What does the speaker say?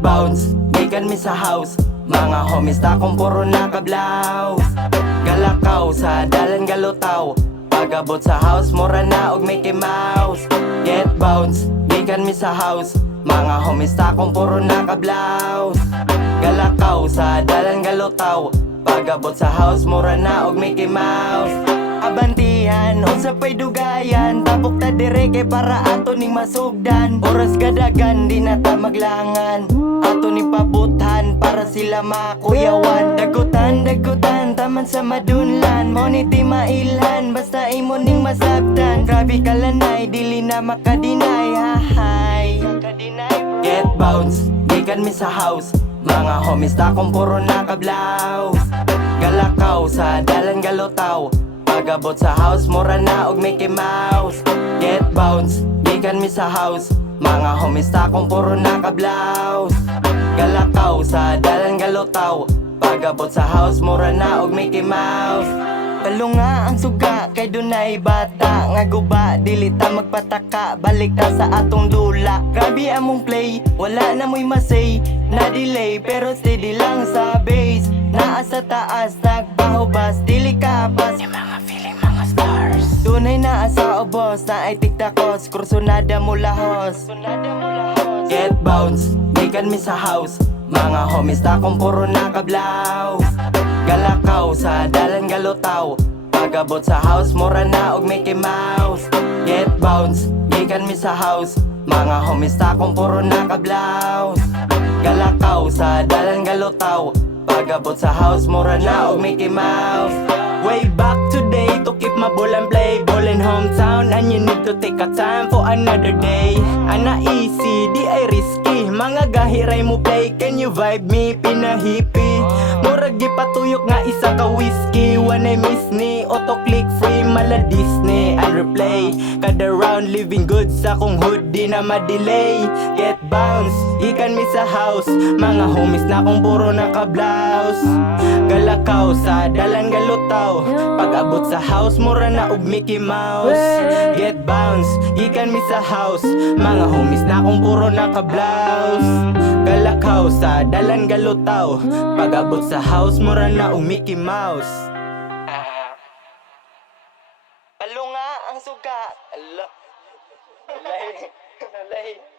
bounce, gikan mi sa house. Mga homies ta kung puro nakablaws. Galakaw sa dalan galutaw. Pagabot sa house, mura na og Mickey Mouse. Get bounce, gikan mi sa house. Mga homies ta kung puro nakablaws. Galakaw sa dalan galutaw. Pagabot sa house, mura na og Mickey Mouse. Abantihan, unsa pa'y dugayan. Tapok ta dire kay para ato ning masugdan. Oras gadagan, di na ta maglangan. Ato ning pabuthan para sila makuyawan. Dagutan, dagutan, taman sa madunlan. Mo ni ti mailhan, basta imo ning masabtan. Grabe ka lanay, dili na makadinay. Hahay, get bounce, gikan mi sa house. Mga homies ta kung puro nakablaws. Galakaw sa dalan galutaw. Pagabot sa house, mura na og Mickey Mouse. Get bounce, gikan mi sa house. Mga homies ta kung puro nakablaws. Galakaw sa dalan galutaw. Pagabot sa house, mura na og Mickey Mouse. Kalunga ang suga, kay dunay bata. Nga guba, dili ta magpataka. Balik ta sa atong dula. Grabe among play, wala na mo'y masay. Na delay, pero steady lang sa base. Naa sa taas, nagbahubas, dili kapas. Yung mga feeling mga stars. Tunay na asa o boss, na ay tiktakos. Kursunada mo lahos. Get bounce, gikan mi sa house. Mga homies ta kung puro nakablaws. Galakaw sa dalan galutaw. Pagabot sa house, mura na og Mickey Mouse. Get bounce, gikan mi sa house. Mga homies ta kung puro nakablaws. Galakaw sa dalan galutaw. Pagabot sa house, mura na og Mickey Mouse. Way back today to keep my ball and play. Ballin' hometown and you need to take a time for another day. Ana easy, di ay risky. Mga gahiray mo play, can you vibe me? Pinahipi murag gipatuyok nga isa ka whiskey. Wanna miss ni, auto click free. Mala Disney, I'll replay. Kada round living good sa kong hood, di na ma-delay. Get bounce, ikan mi sa house. Mga homies na kong puro nakablaws. Galakaw sa dalan galutaw. Pag-abot sa house, mura na og Mickey Mouse. Get bounce, ikan mi sa house. Mga homies na kong puro nakablaws. Galakaw sa dalan galutaw. Pag-abot sa house, mura na og Mickey Mouse. Palunga ang suga. Allah. Alay.